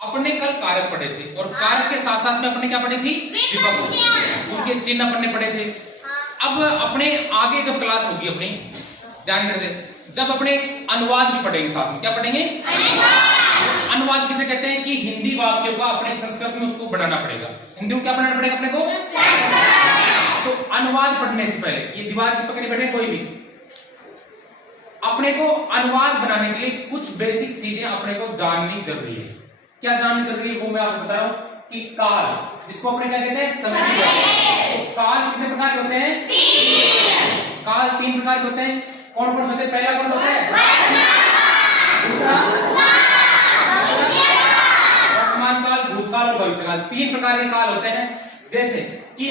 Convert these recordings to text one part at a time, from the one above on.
अपने कल कारक पढ़े थे और कारक के साथ साथ में अपने क्या पढ़ी थी, विभक्त, उनके चिन्ह अपने पढ़े थे। अब अपने आगे जब क्लास होगी अपनी, ध्यान करते, जब अपने अनुवाद भी पढ़ेंगे साथ में, क्या पढ़ेंगे, अनुवाद किसे कहते हैं कि हिंदी वाक्यों का अपने संस्कृत में उसको बढ़ाना पड़ेगा। हिंदी में क्या बढ़ाना पड़ेगा अपने को, तो अनुवाद पढ़ने से पहले ये दीवार चिपक नहीं बैठे कोई भी, अपने को अनुवाद बनाने के लिए कुछ बेसिक चीजें अपने को जाननी जरूरी है। क्या जाननी जरूरी है वो मैं आपको बता रहा हूं कि काल, जिसको अपने क्या कहते हैं, समय की तो काल कितने प्रकार के होते हैं, काल 3 प्रकार के होते हैं। कौन कौन से होते हैं, पहला कौन सा होता है, दूसरा वर्तमान काल, भूतकाल और भविष्यकाल। 3 प्रकार के काल होते हैं। जैसे कि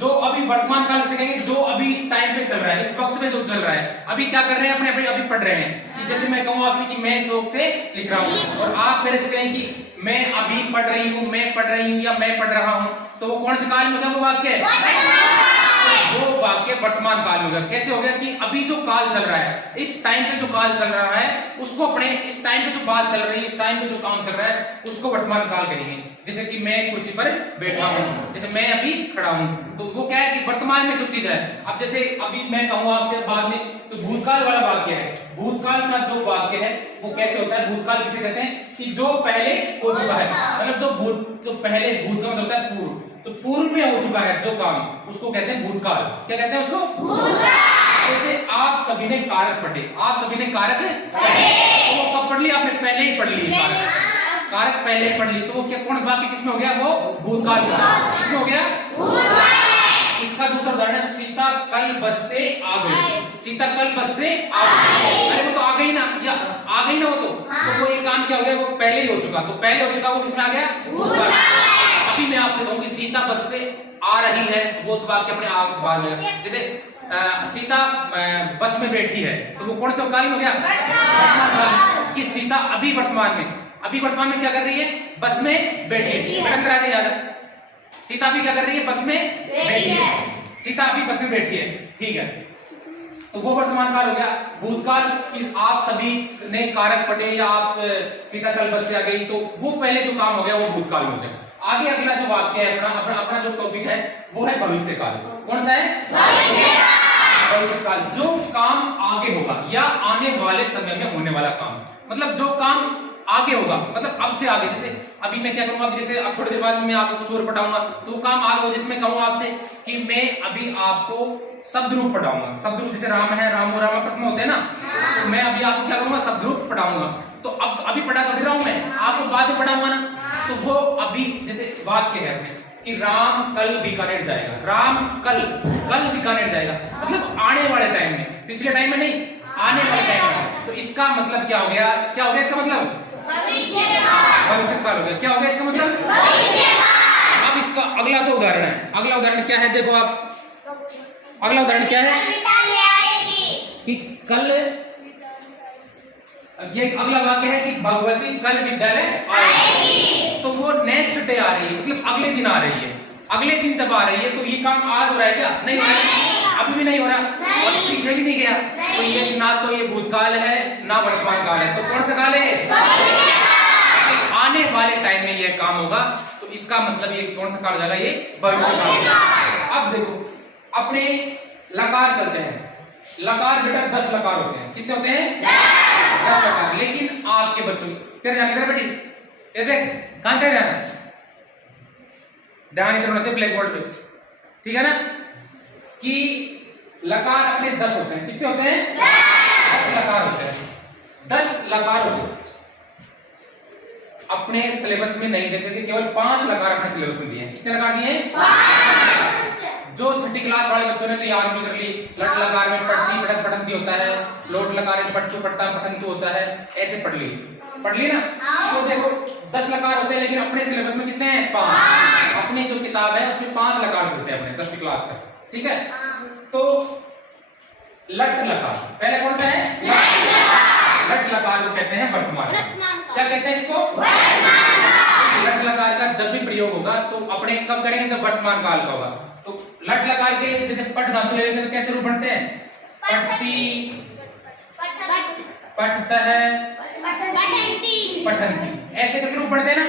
जो अभी वर्तमान काल से कहेंगे, जो अभी इस टाइम पे चल रहा है, इस वक्त में जो चल रहा है, अभी क्या कर रहे हैं, अपने अभी पढ़ रहे हैं। कि जैसे मैं कहूँ आपसे कि मैं चौक से लिख रहा हूँ और आप मेरे से कहें कि मैं अभी पढ़ रही हूँ, मैं पढ़ रही हूँ या मैं पढ़ रहा हूँ, तो वो कौन से काल में होगा, वो वाक्य वो वाक्य वर्तमान काल में होगा। कैसे हो गया कि अभी जो काल चल रहा है, इस टाइम पे जो काल चल रहा है उसको अपने, इस टाइम पे जो बात चल रही है, इस टाइम पे जो काम चल रहा है उसको वर्तमान काल कहेंगे। जैसे कि मैं कुर्सी पर बैठा हूँ, जैसे मैं अभी खड़ा हूँ, तो वो क्या है कि वर्तमान में जो चीज है। अब जैसे अभी मैं कहूँ आपसे बाद में, तो भूतकाल वाला वाक्य है, भूतकाल का जो वाक्य है वो कैसे होता है, भूतकाल किसे कहते हैं कि जो पहले हो चुका है, मतलब जो पहले भूतकाल होता है पूर्व, तो पूर्व में हो चुका है जो काम, उसको कहते हैं भूतकाल। क्या कहते हैं उसको, भूतकाल। जैसे आप सभी ने कारक पढ़े, आप सभी ने कारक पढ़े, तो वो कब पढ़ लिया आपने, पहले ही पढ़ ली कारक पहले ही पढ़ ली, तो वो क्या, कौन वाक्य किसमें हो गया, वो भूतकाल किसमें हो गया, इसका दूसरा उदाहरण है, सीता कल बस से आ गई, सीता कल बस से आ गई। अरे वो तो आ गई ना, या आ गई ना वो तो वो एक काम क्या हो गया, वो पहले ही हो चुका, तो पहले हो चुका वो किसमें आ गया, भूतकाल। अभी मैं आपसे कहूँ कि सीता बस से आ रही है, वो तो वाक्य अपने आप बाद में, जैसे सीता बस में बैठी है, तो वो कौन सा काल में हो गया, वर्तमान काल। कि सीता अभी वर्तमान में क्या कर रही है, बस में बैठी है। मैडम करा जाइए, आजा। सीता भी क्या कर रही है, बस में बैठी है, सीता अभी बस में बैठी है, ठीक है, तो वो वर्तमान काल हो गया। भूतकाल कि आप सभी ने कारक पढ़े या आप सीता कल बस से आ गई, तो वो पहले जो काम हो गया वो भूतकाल में हो गया। आगे अगला जो वाक्य है अपना जो टॉपिक है वो है भविष्य काल। कौन सा है, भविष्य काल, जो काम आगे होगा या आने वाले समय में होने वाला काम, मतलब जो काम आगे होगा, मतलब अब से आगे। जैसे अभी मैं क्या करूंगा, जैसे अब थोड़ी देर बाद मैं आपको कुछ और पढ़ाऊंगा, तो काम आगे हो, जिसमें कहूंगा आपसे कि मैं अभी आपको शब्द रूप पढ़ाऊंगा। शब्द रूप जैसे राम है, रामो रामा प्रथम होते हैं ना, तो मैं अभी आपको क्या करूंगा, शब्द रूप पढ़ाऊंगा। तो अब अभी पढ़ा थोड़ी रहा हूं मैं, आपको बाद में पढ़ाऊंगा ना, तो वो अभी जैसे वाक्य है अपने कि राम कल बीकानेर जाएगा, राम कल बीकानेर जाएगा, मतलब आने वाले टाइम में, पिछले टाइम में नहीं, आने वाले टाइम में। तो इसका मतलब क्या हो गया, इसका मतलब भविष्य काल हो गया। क्या हो गया इसका मतलब, अब इसका अगला जो उदाहरण है, अगला उदाहरण क्या है, देखो आप, अगला उदाहरण क्या है कि कल, ये अगला वाक्य है कि भगवती कल विद्यालय आएगी, तो वो नेक्स्ट डे आ रही है, मतलब अगले दिन आ रही है। अगले दिन जब आ रही है तो ये काम आज हो रहा है क्या, नहीं हो रहा है, अभी भी नहीं हो रहा और पीछे भी नहीं गया, तो ये ना तो ये भूतकाल है ना वर्तमान काल है, तो कौन सा काल है, आने वाले टाइम में ये काम होगा, तो इसका मतलब ये कौन सा काल हो जाएगा, ये भविष्य काल। अब देखो अपने लकार चलते हैं, लकार बेटा 10 लकार होते हैं, कितने होते हैं, 10 लकार। लेकिन आपके बच्चों तेरे जाने इधर बेटी, ये देख कहां तेरे जाना, ध्यान इधर होना चाहिए ब्लैक बोर्ड पे, ठीक है ना, कि लकार अपने 10 होते हैं, कितने होते हैं, 10 लकार होते हैं, 10 लकार होते हैं। अपने सिलेबस में नहीं देते थे, केवल 5 लकार अपने सिलेबस में दिए हैं। कितने लकार दिए हैं, 5। जो छठी क्लास वाले बच्चों ने तो याद भी कर ली, लट लकार में पढ़ती पढ़त पढ़ंती होता है, लोट लकार में पढ़चू पढ़ता पठंतु होता है, ऐसे पढ़ ली ना। तो देखो 10 लकार होते हैं, लेकिन अपने सिलेबस में कितने हैं, 5। अपनी जो किताब है उसमें 5 लकार होते हैं अपने 10वीं क्लास तक, ठीक है। तो लट लकार पहले कौन सा है, लट लकार को कहते हैं वर्तमान, क्या कहते हैं इसको, लट लकार का जब भी प्रयोग होगा तो अपने कब करेंगे, जब वर्तमान काल का होगा। तो लट लकार के जैसे पट धातु ले लेते हैं, कैसे रूप बनते हैं, पट्टी, पठतः, पठंती, ऐसे करके रूप बनते हैं ना।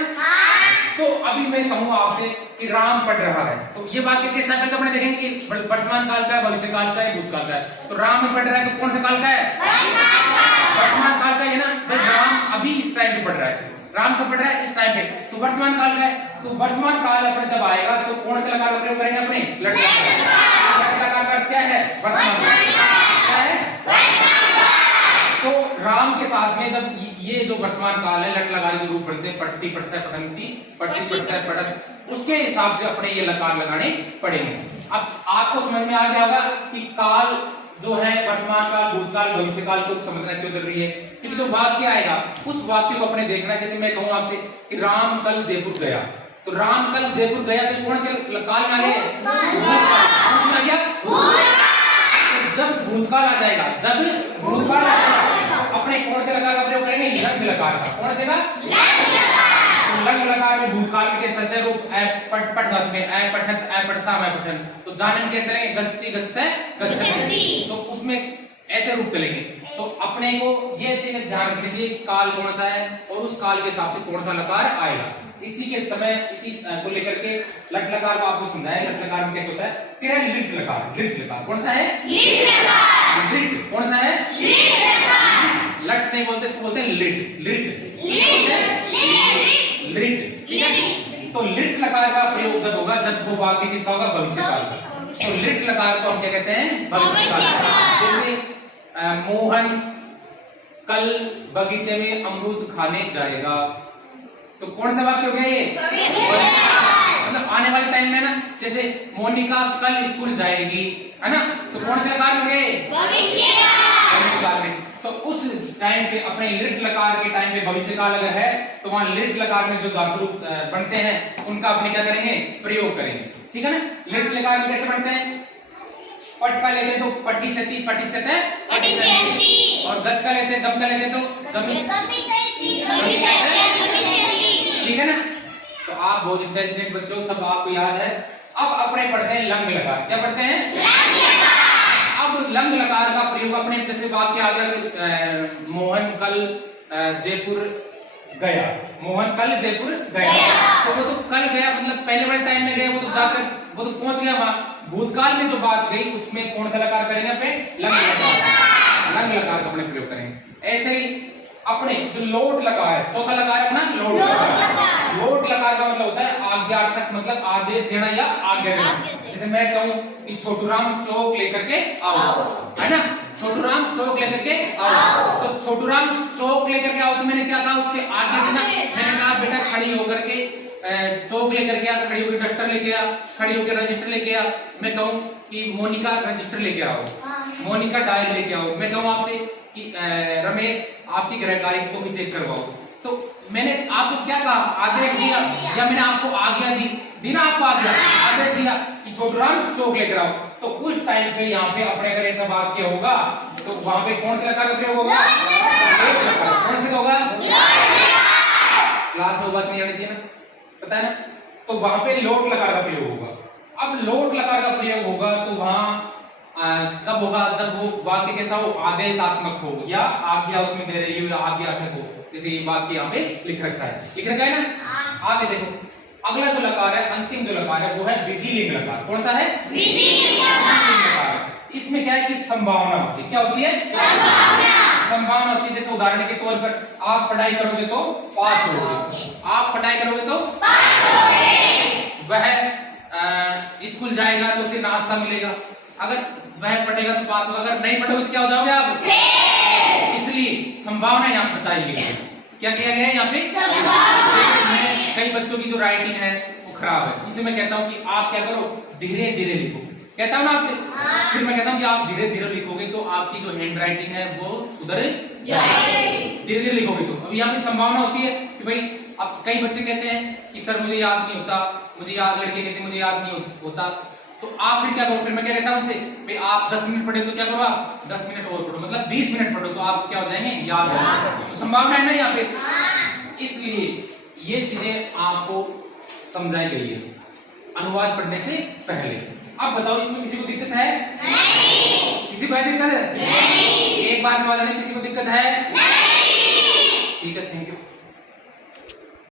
अभी मैं कहूँ आपसे कि राम पढ़ रहा है, तो ये वाक्य के हिसाब से अपने देखेंगे कि वर्तमान काल का है, भविष्य काल का है, भूतकाल का है। तो राम पढ़ रहा है तो कौन से काल का है? वर्तमान काल का है ना भाई। राम अभी इस टाइम पे पढ़ रहा है, राम कब पढ़ रहा है? इस टाइम पे, तो वर्तमान काल का है। तो वर्तमान काल अपने जब आएगा तो कौन से लकार का प्रयोग करेंगे? अपने लट लकार का क्या है? वर्तमान क्या है? तो राम के साथ में जब ये जो वर्तमान काल है, लट लकार के रूप बनते हैं, पढ़ती पढ़ता है पढ़ती, पढ़ती पढ़ता है पढ़त, उसके हिसाब से अपने ये लकार लगाने पड़ेंगे। अब आपको समझ में आ गया होगा कि काल जो है वर्तमान काल, भूतकाल, भविष्य काल को समझना क्यों जरूरी है। क्योंकि जो वाक्य आएगा उस वाक्य को अपने देखना है। जैसे मैं कहूँ आपसे कि राम कल जयपुर गया, तो राम कल जयपुर गया तो कौन से काल में आ गया? भूतकाल आ गया। जब भूतकाल आ जाएगा, जब भूतकाल आ जाएगा अपने कौन से लकार का प्रयोग करेंगे? लंग लकार का। कौन से का? लंग लकार में भूतकाल के सत्य रूप ऐ पट पट धातु में ऐ पठत ऐ पठता मैं पठन, तो जाने में कैसे चलेंगे? गच्छति गच्छते गच्छति, तो उसमें ऐसे रूप चलेंगे। तो अपने को ये चीज ध्यान रख लीजिए काल कौन सा है और उस काल के हिसाब से कौन सा लकार आएगा। इसी के समय इसी को लेकर के लट लकार को आपको समझाया। लट लकार में कैसे होता है? फिर है लिट लकार। लिट लकार कौन सा है? लिट कौन सा है? लट नहीं बोलते, इसको बोलते हैं लिट। लिट लिट, ठीक है। तो लिट लकार का प्रयोग जब होगा जब वो वाक्य किसका होगा? भविष्य काल का। तो लिट लकार को हम क्या कहते हैं? भविष्य काल। जैसे मोहन कल बगीचे में अमरूद खाने जाएगा, तो कौन सा वाक्य हो गया ये? मतलब आने वाले टाइम में ना। जैसे मोनिका कल स्कूल जाएगी, है ना, तो कौन से लकार हो गए? भविष्य काल में। तो उस टाइम पे अपने लिट लकार के टाइम पे भविष्य काल अगर है तो वहां लिट लकार में जो धातु बनते हैं उनका अपने क्या करेंगे? प्रयोग करेंगे, ठीक है ना। लिट लकार में कैसे बनते हैं? पट का लेते तो पटी सती, पटी सते पटी सती, और गच का लेते दम का लेते तो गमी ठीक है ना। तो आप बहुत इंटेलिजेंट बच्चों, सब आपको याद है। अब अपने पढ़ते हैं लंग लकार। क्या पढ़ते हैं? अब लंग लकार का प्रयोग अपने जैसे वाक्य आ गया मोहन कल जयपुर गया, मोहन कल जयपुर गया, तो वो तो कल गया मतलब पहले वाले टाइम में गए, वो तो जाकर वो तो पहुंच गया वहां। भूतकाल में जो बात गई उसमें कौन सा लकार करेंगे? अपने लंग लकार। लंग लकार का अपने प्रयोग करेंगे। ऐसे ही अपने जो लोट लकार है, चौथा लकार है अपना लोट लकार। लोट लकार का मतलब होता है आज्ञार्थक, मतलब आदेश देना या आज्ञा देना। जैसे मैं कहूँ कि छोटू राम चौक लेकर के आओ, है ना, छोटू राम चौक लेकर के आओ, तो छोटू राम चौक लेकर के आओ, तो मैंने क्या कहा? उसके आज्ञा देना। मैंने कहा बेटा खड़ी होकर के चौक लेकर के आ, खड़ी होकर डस्टर लेके आ, खड़ी होकर रजिस्टर लेके आ। मैं कहूँ कि मोनिका रजिस्टर लेके आओ, मोनिका डायरी लेके आओ। मैं कहूँ आपसे कि रमेश आपकी गृहकार्य को भी चेक करवाओ, तो मैंने आपको क्या कहा? आदेश दिया, या मैंने आपको आज्ञा दी ना, आपको आज्ञा आदेश दिया कि छोटू राम चौक लेकर आओ। तो उस टाइम पे यहाँ पे अपने अगर ऐसा वाक्य होगा तो वहां पे कौन से लकार का प्रयोग होगा? कौन से होगा? क्लास में बस नहीं आनी चाहिए ना, पता है ना। तो वहां पे लोट लकार का प्रयोग होगा। अब लोट लकार का प्रयोग होगा तो वहां कब होगा? जब वो वाक्य कैसा हो? आदेशात्मक हो या आज्ञा उसमें दे रही हो या आज्ञात्मक हो। जैसे ये वाक्य यहाँ पे लिख रखा है ना। आगे देखो, अगला जो लकार है, अंतिम जो लकार है वो है विधिलिंग लकार। कौन सा है? विधिलिंग लकार। इसमें क्या है कि संभावना होती है। क्या होती है? संभावना होती है। जैसे उदाहरण के तौर पर आप पढ़ाई करोगे तो पास होगे, आप पढ़ाई करोगे तो पास होगे। वह स्कूल जाएगा तो उसे नाश्ता मिलेगा, अगर वह पढ़ेगा तो पास होगा, अगर नहीं पढ़ोगे तो क्या हो जाओगे आप? इसलिए संभावना यहाँ बताई गई है। क्या किया गया है यहाँ पे? कई बच्चों की जो राइटिंग है वो खराब है, उनसे मैं कहता हूँ कि आप क्या करो? धीरे धीरे लिखो। कहता हूँ ना आपसे, फिर मैं कहता हूँ कि आप धीरे धीरे लिखोगे तो आपकी जो हैंड राइटिंग है वो सुधर जाएगी। धीरे धीरे लिखोगे तो। अब यहाँ पे संभावना होती है कि भाई अब कई बच्चे कहते हैं कि सर मुझे याद नहीं होता, मुझे याद, लड़के कहते हैं मुझे याद नहीं होता, तो आप फिर क्या करो? फिर मैं क्या कहता हूँ उनसे, भाई आप 10 मिनट पढ़े तो क्या करो? आप 10 मिनट और पढ़ो, मतलब 20 मिनट पढ़ो, तो आप क्या हो जाएंगे? याद हो जाएंगे। तो संभावना है ना यहाँ पे। इसलिए ये चीजें आपको समझाई गई है अनुवाद पढ़ने से पहले। अब बताओ इसमें किसी को दिक्कत है? नहीं। किसी को है दिक्कत? नहीं। एक बार में वाला नहीं, किसी को दिक्कत है? नहीं। ठीक है, थैंक यू।